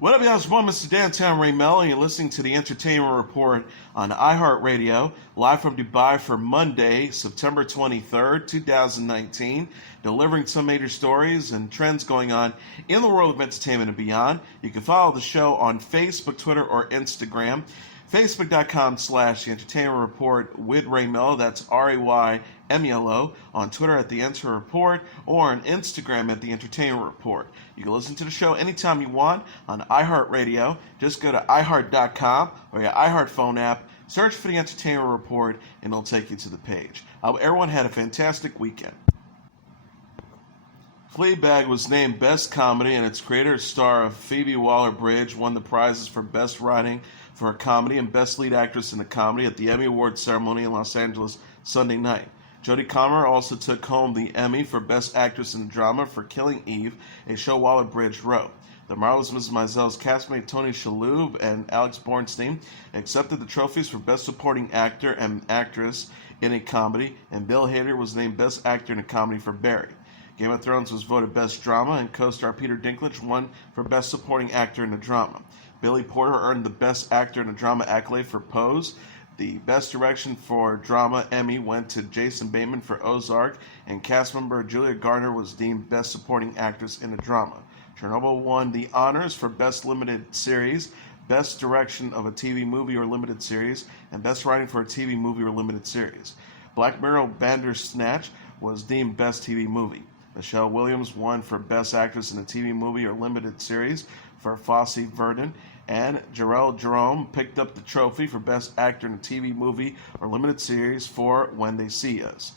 What up, y'all? It's one Mr. Downtown Ray Melo, and you're listening to the Entertainment Report on iHeartRadio, live from Dubai for Monday, September 23rd, 2019, delivering some major stories and trends going on in the world of entertainment and beyond. You can follow the show on Facebook, Twitter, or Instagram. Facebook.com/The Entertainment Report with Ray Melo, that's RAYMELO, on Twitter at The Enter Report, or on Instagram at The Entertainment Report. You can listen to the show anytime you want on iHeartRadio. Just go to iHeart.com or your iHeart phone app, search for The Entertainment Report, and it'll take you to the page. I hope everyone had a fantastic weekend. Fleabag was named Best Comedy, and its creator, star of Phoebe Waller-Bridge, won the prizes for Best Writing for a Comedy and Best Lead Actress in a Comedy at the Emmy Awards ceremony in Los Angeles Sunday night. Jodie Comer also took home the Emmy for Best Actress in a Drama for Killing Eve, a show Waller-Bridge wrote. The Marvelous Mrs. Maisel's castmate Tony Shalhoub and Alex Borstein accepted the trophies for Best Supporting Actor and Actress in a Comedy, and Bill Hader was named Best Actor in a Comedy for Barry. Game of Thrones was voted Best Drama, and co-star Peter Dinklage won for Best Supporting Actor in a Drama. Billy Porter earned the Best Actor in a Drama accolade for Pose. The Best Direction for Drama Emmy went to Jason Bateman for Ozark, and cast member Julia Garner was deemed Best Supporting Actress in a Drama. Chernobyl won the honors for Best Limited Series, Best Direction of a TV Movie or Limited Series, and Best Writing for a TV Movie or Limited Series. Black Mirror Bandersnatch was deemed Best TV Movie. Michelle Williams won for Best Actress in a TV Movie or Limited Series for Fosse Verdon, and Jarrell Jerome picked up the trophy for Best Actor in a TV Movie or Limited Series for When They See Us.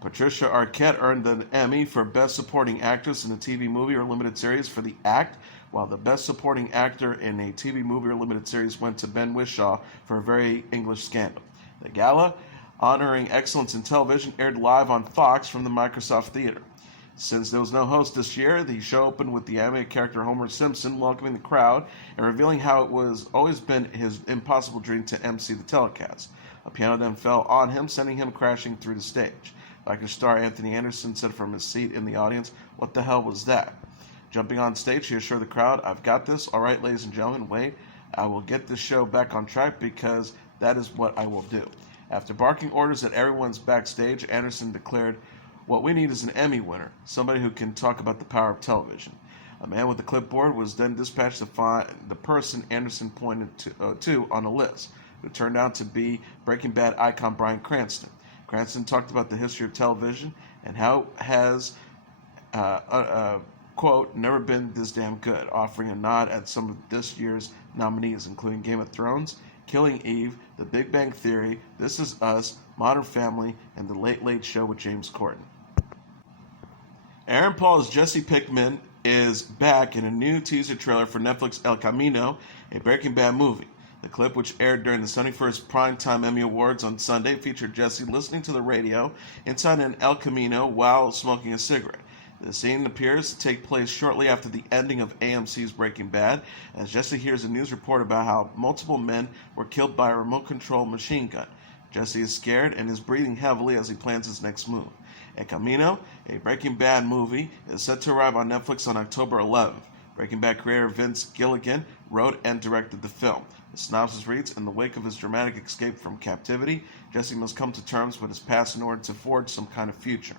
Patricia Arquette earned an Emmy for Best Supporting Actress in a TV Movie or Limited Series for The Act, while the Best Supporting Actor in a TV Movie or Limited Series went to Ben Whishaw for A Very English Scandal. The gala, honoring excellence in television, aired live on Fox from the Microsoft Theater. Since there was no host this year, the show opened with the animated character Homer Simpson welcoming the crowd and revealing how it was always been his impossible dream to MC the telecast. A piano then fell on him, sending him crashing through the stage. Like star Anthony Anderson said from his seat in the audience, "What the hell was that?" Jumping on stage, he assured the crowd, "I've got this. All right, ladies and gentlemen, wait. I will get this show back on track because that is what I will do." After barking orders at everyone's backstage, Anderson declared, "What we need is an Emmy winner, somebody who can talk about the power of television." A man with a clipboard was then dispatched to find the person Anderson pointed to on the list, who turned out to be Breaking Bad icon Bryan Cranston. Cranston talked about the history of television and how it has, quote, never been this damn good, offering a nod at some of this year's nominees, including Game of Thrones, Killing Eve, The Big Bang Theory, This Is Us, Modern Family, and The Late Late Show with James Corden. Aaron Paul's Jesse Pinkman is back in a new teaser trailer for Netflix El Camino, a Breaking Bad movie. The clip, which aired during the 71st Primetime Emmy Awards on Sunday, featured Jesse listening to the radio inside an El Camino while smoking a cigarette. The scene appears to take place shortly after the ending of AMC's Breaking Bad, as Jesse hears a news report about how multiple men were killed by a remote-control machine gun. Jesse is scared and is breathing heavily as he plans his next move. El Camino, a Breaking Bad movie, is set to arrive on Netflix on October 11th. Breaking Bad creator Vince Gilligan wrote and directed the film. The synopsis reads, "In the wake of his dramatic escape from captivity, Jesse must come to terms with his past in order to forge some kind of future."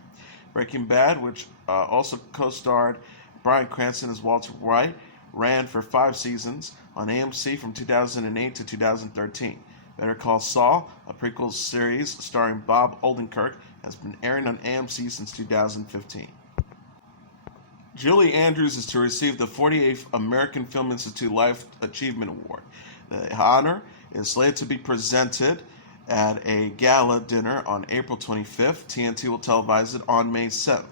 Breaking Bad, which also co-starred Bryan Cranston as Walter White, ran for 5 seasons on AMC from 2008 to 2013. Better Call Saul, a prequel series starring Bob Odenkirk, has been airing on AMC since 2015. Julie Andrews is to receive the 48th American Film Institute Life Achievement Award. The honor is slated to be presented at a gala dinner on April 25th. TNT will televise it on May 7th.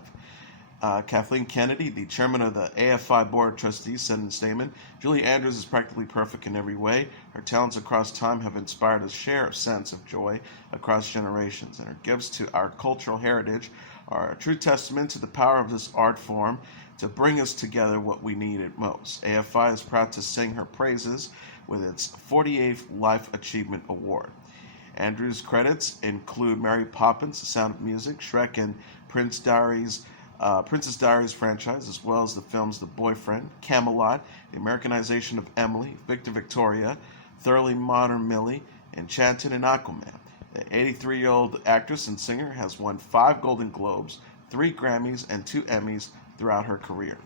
Kathleen Kennedy, the chairman of the AFI Board of Trustees, said in a statement, "Julie Andrews is practically perfect in every way. Her talents across time have inspired a shared sense of joy across generations, and her gifts to our cultural heritage are a true testament to the power of this art form to bring us together what we needed most." AFI is proud to sing her praises with its 48th Life Achievement Award. Andrews' credits include Mary Poppins, The Sound of Music, Shrek, and Prince Diaries Princess Diaries franchise, as well as the films The Boyfriend, Camelot, the Americanization of Emily, Victor Victoria, Thoroughly Modern Millie, Enchanted, and Aquaman. The 83-year-old actress and singer has won 5 Golden Globes, 3 Grammys, and 2 Emmys throughout her career.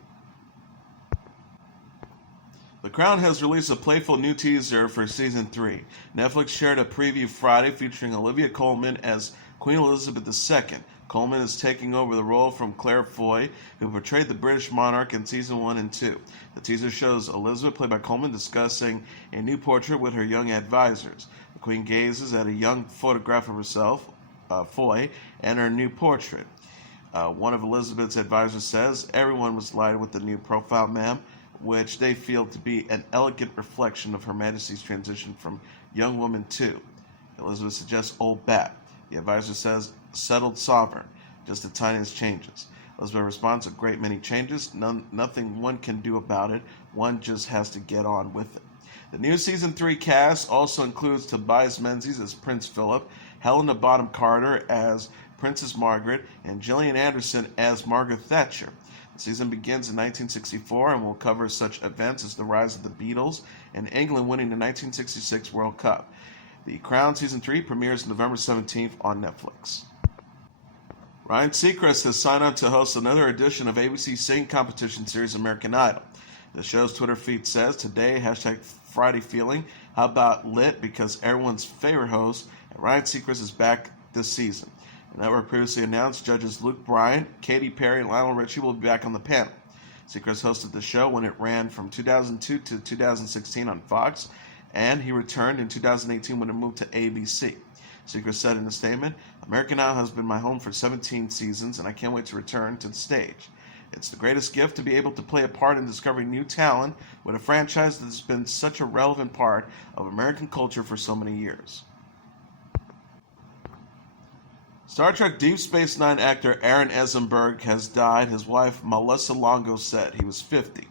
The Crown has released a playful new teaser for Season 3. Netflix shared a preview Friday featuring Olivia Colman as Queen Elizabeth II. Colman is taking over the role from Claire Foy, who portrayed the British monarch in Season 1 and 2. The teaser shows Elizabeth, played by Colman, discussing a new portrait with her young advisors. The Queen gazes at a young photograph of herself, Foy, and her new portrait. One of Elizabeth's advisors says, "Everyone was delighted with the new profile, ma'am," which they feel to be an elegant reflection of Her Majesty's transition from young woman to. Elizabeth suggests old bat. The advisor says, "Settled sovereign, just the tiniest changes." Elizabeth responds, "A great many changes, nothing one can do about it. One just has to get on with it." The new Season 3 cast also includes Tobias Menzies as Prince Philip, Helena Bonham Carter as Princess Margaret, and Gillian Anderson as Margaret Thatcher. The season begins in 1964 and will cover such events as the rise of the Beatles and England winning the 1966 World Cup. The Crown Season 3 premieres November 17th on Netflix. Ryan Seacrest has signed on to host another edition of ABC's singing competition series American Idol. The show's Twitter feed says, "Today, #Friday feeling. How about lit? Because everyone's favorite host, Ryan Seacrest, is back this season." The network previously announced judges Luke Bryan, Katy Perry, and Lionel Richie will be back on the panel. Seacrest hosted the show when it ran from 2002 to 2016 on Fox, and he returned in 2018 when it moved to ABC. Seacrest said in a statement, "American Idol has been my home for 17 seasons, and I can't wait to return to the stage. It's the greatest gift to be able to play a part in discovering new talent with a franchise that has been such a relevant part of American culture for so many years." Star Trek Deep Space Nine actor Aron Eisenberg has died, his wife Melissa Longo said. He was 50.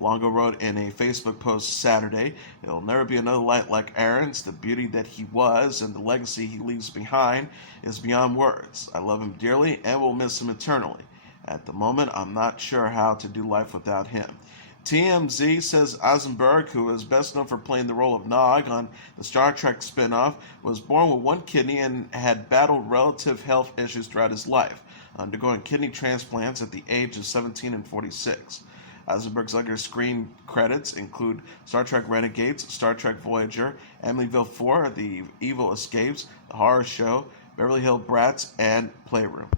Longo wrote in a Facebook post Saturday, "There'll never be another light like Aron's. The beauty that he was and the legacy he leaves behind is beyond words. I love him dearly and will miss him eternally. At the moment, I'm not sure how to do life without him." TMZ says Eisenberg, who is best known for playing the role of Nog on the Star Trek spin-off, was born with one kidney and had battled relative health issues throughout his life, undergoing kidney transplants at the age of 17 and 46. Eisenberg's other screen credits include Star Trek Renegades, Star Trek Voyager, Amityville 4, The Evil Escapes, The Horror Show, Beverly Hills Brats, and Playroom.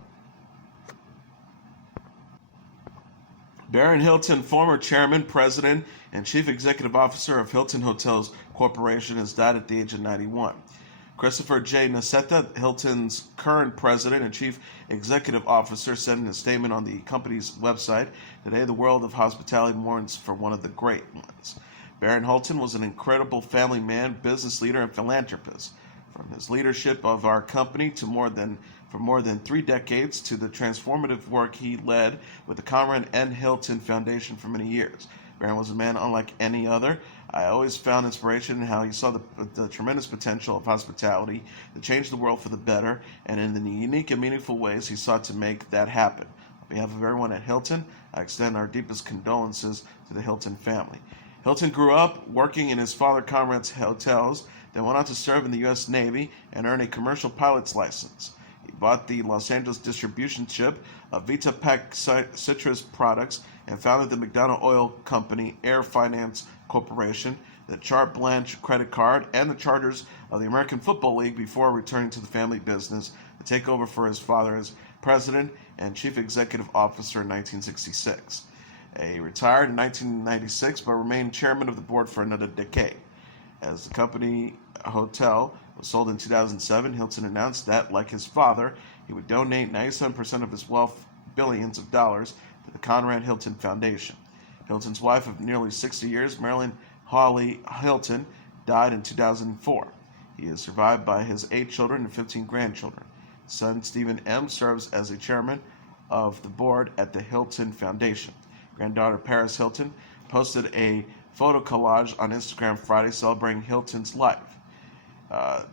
Barron Hilton, former chairman, president, and chief executive officer of Hilton Hotels Corporation, has died at the age of 91. Christopher J. Nassetta, Hilton's current president and chief executive officer, said in a statement on the company's website, "Today the world of hospitality mourns for one of the great ones." Barron Hilton was an incredible family man, business leader, and philanthropist. From his leadership of our company for more than 3 decades to the transformative work he led with the Conrad N. Hilton Foundation for many years. Barron was a man unlike any other. I always found inspiration in how he saw the tremendous potential of hospitality to change the world for the better, and in the unique and meaningful ways he sought to make that happen. On behalf of everyone at Hilton, I extend our deepest condolences to the Hilton family. Hilton grew up working in his father Conrad's hotels, then went on to serve in the U.S. Navy and earn a commercial pilot's license. He bought the Los Angeles distribution ship of Vitapac Citrus Products and founded the McDonald Oil Company, Air Finance Corporation, the Chart Blanche credit card, and the charters of the American Football League before returning to the family business to take over for his father as president and chief executive officer in 1966. He retired in 1996 but remained chairman of the board for another decade. As the company hotel was sold in 2007, Hilton announced that, like his father, he would donate 97% of his wealth, billions of dollars, to the Conrad Hilton Foundation. Hilton's wife of nearly 60 years, Marilyn Hawley Hilton, died in 2004. He is survived by his 8 children and 15 grandchildren. His son, Stephen M., serves as a chairman of the board at the Hilton Foundation. Granddaughter Paris Hilton posted a photo collage on Instagram Friday celebrating Hilton's life.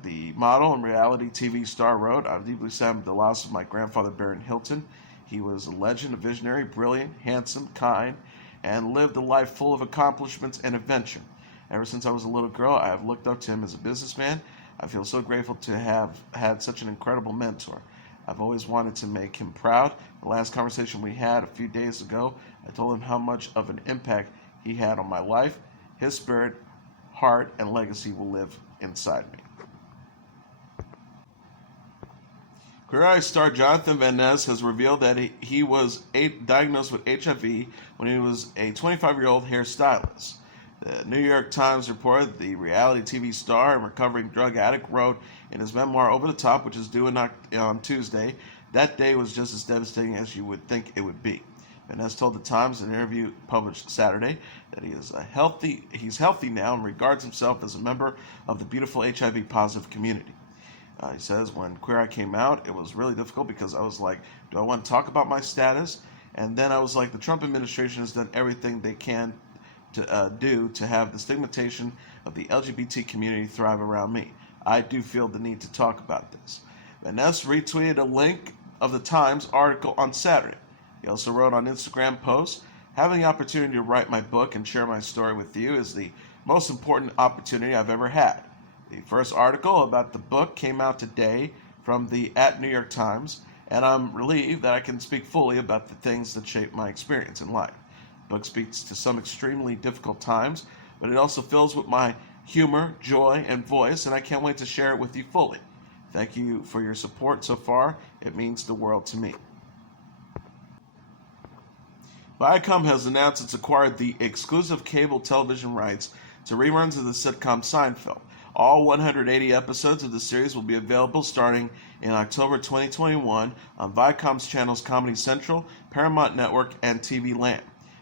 The model and reality TV star wrote, "I'm deeply sad with the loss of my grandfather, Barron Hilton. He was a legend, a visionary, brilliant, handsome, kind, and lived a life full of accomplishments and adventure. Ever since I was a little girl, I have looked up to him as a businessman. I feel so grateful to have had such an incredible mentor. I've always wanted to make him proud. The last conversation we had a few days ago, I told him how much of an impact he had on my life. His spirit, heart, and legacy will live inside me. Queer Eye star Jonathan Van Ness has revealed that he was diagnosed with HIV when he was a 25-year-old hairstylist. The New York Times reported the reality TV star and recovering drug addict wrote in his memoir Over the Top, which is due on Tuesday, that day was just as devastating as you would think it would be. Van Ness told the Times in an interview published Saturday that he's healthy now and regards himself as a member of the beautiful HIV-positive community. He says, when Queer Eye came out, it was really difficult because I was like, do I want to talk about my status? And then I was like, the Trump administration has done everything they can to do to have the stigmatization of the LGBT community thrive around me. I do feel the need to talk about this. Van Ness retweeted a link of the Times article on Saturday. He also wrote on Instagram post, having the opportunity to write my book and share my story with you is the most important opportunity I've ever had. The first article about the book came out today from the New York Times, and I'm relieved that I can speak fully about the things that shaped my experience in life. The book speaks to some extremely difficult times, but it also fills with my humor, joy, and voice, and I can't wait to share it with you fully. Thank you for your support so far. It means the world to me. Viacom has announced it's acquired the exclusive cable television rights to reruns of the sitcom Seinfeld. All 180 episodes of the series will be available starting in October 2021 on Viacom's channels Comedy Central, Paramount Network, and TV Land.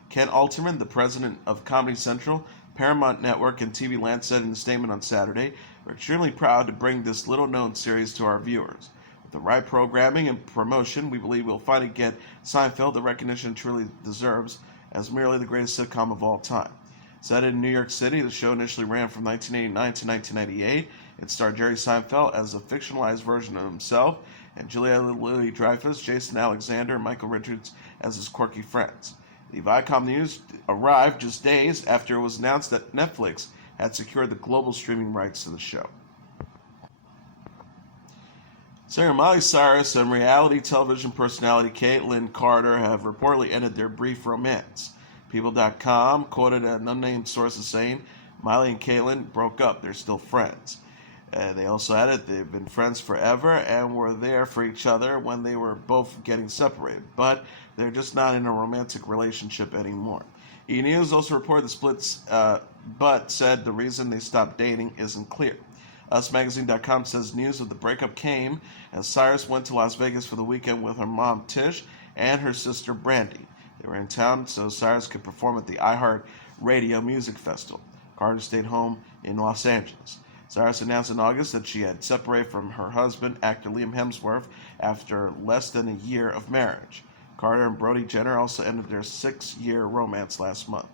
Ken Alterman, the president of Comedy Central, Paramount Network, and TV Land, said in a statement on Saturday, "We're extremely proud to bring this little-known series to our viewers. With the right programming and promotion, we believe we'll finally get Seinfeld the recognition it truly deserves as merely the greatest sitcom of all time." Set in New York City, the show initially ran from 1989 to 1998. It starred Jerry Seinfeld as a fictionalized version of himself, and Julia Louis-Dreyfus, Jason Alexander, and Michael Richards as his quirky friends. The Viacom news arrived just days after it was announced that Netflix had secured the global streaming rights to the show. Singer Miley Cyrus and reality television personality Kaitlynn Carter have reportedly ended their brief romance. People.com quoted an unnamed source as saying, Miley and Kaitlynn broke up, they're still friends. They also added they've been friends forever and were there for each other when they were both getting separated, but they're just not in a romantic relationship anymore. E! News also reported the splits, but said the reason they stopped dating isn't clear. UsMagazine.com says news of the breakup came as Cyrus went to Las Vegas for the weekend with her mom Tish and her sister Brandy. They were in town so Cyrus could perform at the iHeart Radio Music Festival. Carter stayed home in Los Angeles. Cyrus announced in August that she had separated from her husband, actor Liam Hemsworth, after less than a year of marriage. Carter and Brody Jenner also ended their 6-year romance last month.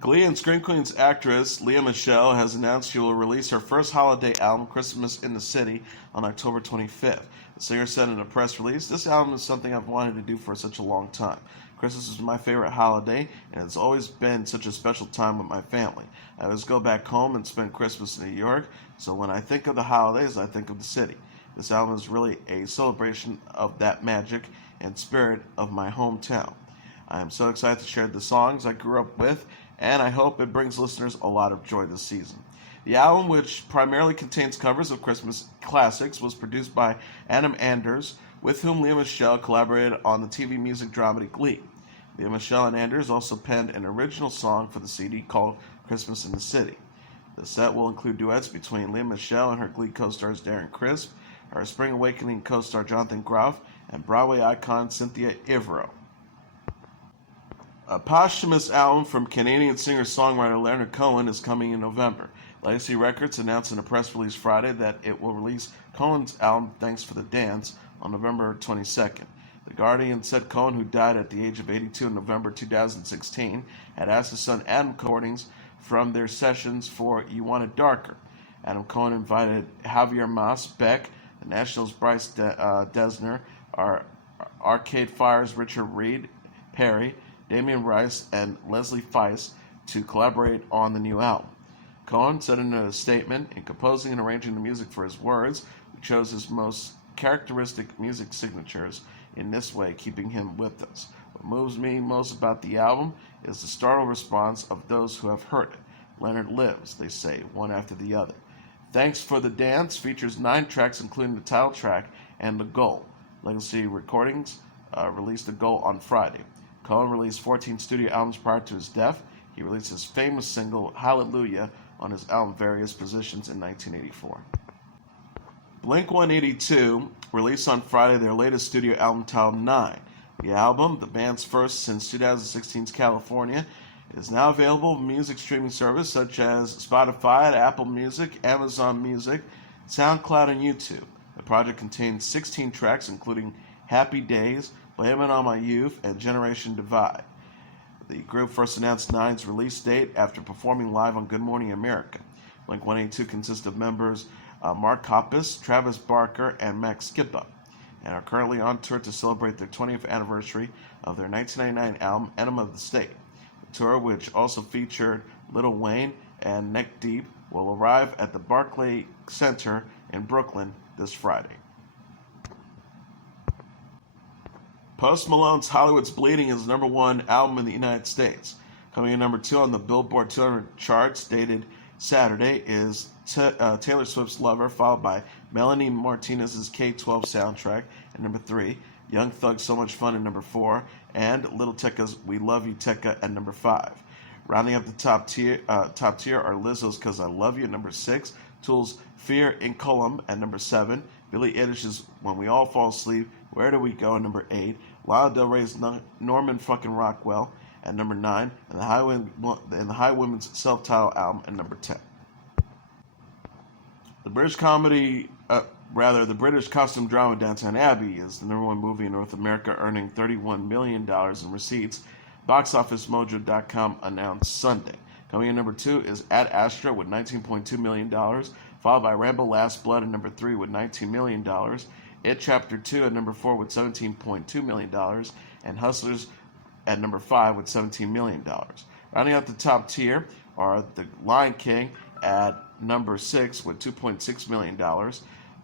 Glee and Scream Queens actress Lea Michele has announced she will release her first holiday album, Christmas in the City, on October 25th. The singer said in a press release, "This album is something I've wanted to do for such a long time. Christmas is my favorite holiday, and it's always been such a special time with my family. I always go back home and spend Christmas in New York, so when I think of the holidays, I think of the city. This album is really a celebration of that magic and spirit of my hometown. I am so excited to share the songs I grew up with, and I hope it brings listeners a lot of joy this season." The album, which primarily contains covers of Christmas classics, was produced by Adam Anders, with whom Lea Michele collaborated on the TV music dramedy Glee. Lea Michele and Anders also penned an original song for the CD called Christmas in the City. The set will include duets between Lea Michele and her Glee co-stars Darren Criss, her Spring Awakening co-star Jonathan Groff, and Broadway icon Cynthia Erivo. A posthumous album from Canadian singer-songwriter Leonard Cohen is coming in November. Legacy Records announced in a press release Friday that it will release Cohen's album Thanks for the Dance on November 22nd. The Guardian said Cohen, who died at the age of 82 in November 2016, had asked his son Adam recordings from their sessions for You Want It Darker. Adam Cohen invited Javier Mas, Beck, the Nationals' Bryce Dessner, Arcade Fire's Richard Reed, Perry, Damian Rice, and Leslie Feist to collaborate on the new album. Cohen said in a statement, "In composing and arranging the music for his words, we chose his most characteristic music signatures in this way, keeping him with us. What moves me most about the album is the startled response of those who have heard it. Leonard lives, they say, one after the other. Thanks for the Dance features 9 tracks, including the title track and The Goal. Legacy Recordings released The Goal on Friday. Cohen released 14 studio albums prior to his death. He released his famous single, Hallelujah, on his album Various Positions in 1984. Blink-182 released on Friday their latest studio album titled 9. The album, the band's first since 2016's California, is now available on music streaming services such as Spotify, Apple Music, Amazon Music, SoundCloud, and YouTube. The project contains 16 tracks, including Happy Days, Blame It On My Youth, and Generation Divide. The group first announced 9's release date after performing live on Good Morning America. Blink-182 consists of members Mark Hoppus, Travis Barker, and Max Skiba, and are currently on tour to celebrate their 20th anniversary of their 1999 album, Enema of the State. The tour, which also featured Lil Wayne and Neck Deep, will arrive at the Barclays Center in Brooklyn this Friday. Post Malone's Hollywood's Bleeding is the number 1 album in the United States. Coming in number 2 on the Billboard 200 charts dated Saturday is Taylor Swift's Lover, followed by Melanie Martinez's K-12 soundtrack at number 3, Young Thug's So Much Fun at number 4, and Little Tekka's We Love You Tekka at number 5. Rounding up the top tier are Lizzo's 'Cause I Love You at number 6, Tool's Fear in Column at number 7, Billie Eilish's When We All Fall Asleep, Where Do We Go at number 8, Lana Del Rey's Norman fucking Rockwell at number 9, and the High Women's self-titled album at number 10. The British costume drama Downton Abbey is the number 1 movie in North America, earning $31 million in receipts. BoxOfficeMojo.com announced Sunday. Coming in number 2 is Ad Astra with $19.2 million, followed by Rambo Last Blood at number 3 with $19 million, It Chapter 2 at number 4 with $17.2 million, and Hustlers at number 5 with $17 million. Rounding out the top tier are The Lion King at number 6 with $2.6 million,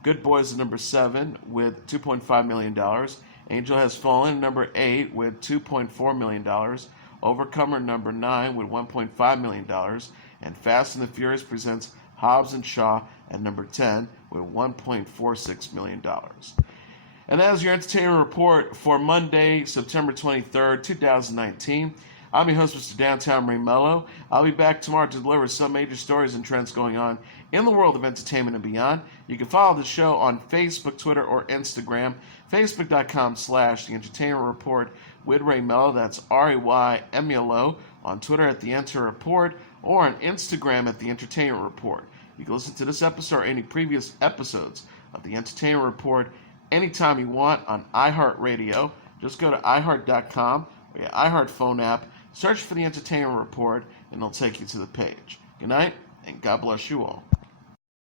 Good Boys at number 7 with $2.5 million, Angel Has Fallen number 8 with $2.4 million, Overcomer number 9 with $1.5 million, and Fast and the Furious presents Hobbs and Shaw at number 10 with $1.46 million. And that is your entertainment report for Monday, September 23rd, 2019. I'm your host, Mr. Downtown Melo. I'll be back tomorrow to deliver some major stories and trends going on in the world of entertainment and beyond. You can follow the show on Facebook, Twitter, or Instagram. Facebook.com/The Entertainment Report with Ray Melo. That's RAYMELO. On Twitter at The Enter Report, or on Instagram at The Entertainment Report. You can listen to this episode or any previous episodes of The Entertainment Report anytime you want on iHeartRadio. Just go to iHeart.com or your iHeart phone app, search for The Entertainment Report, and it'll take you to the page. Good night, and God bless you all.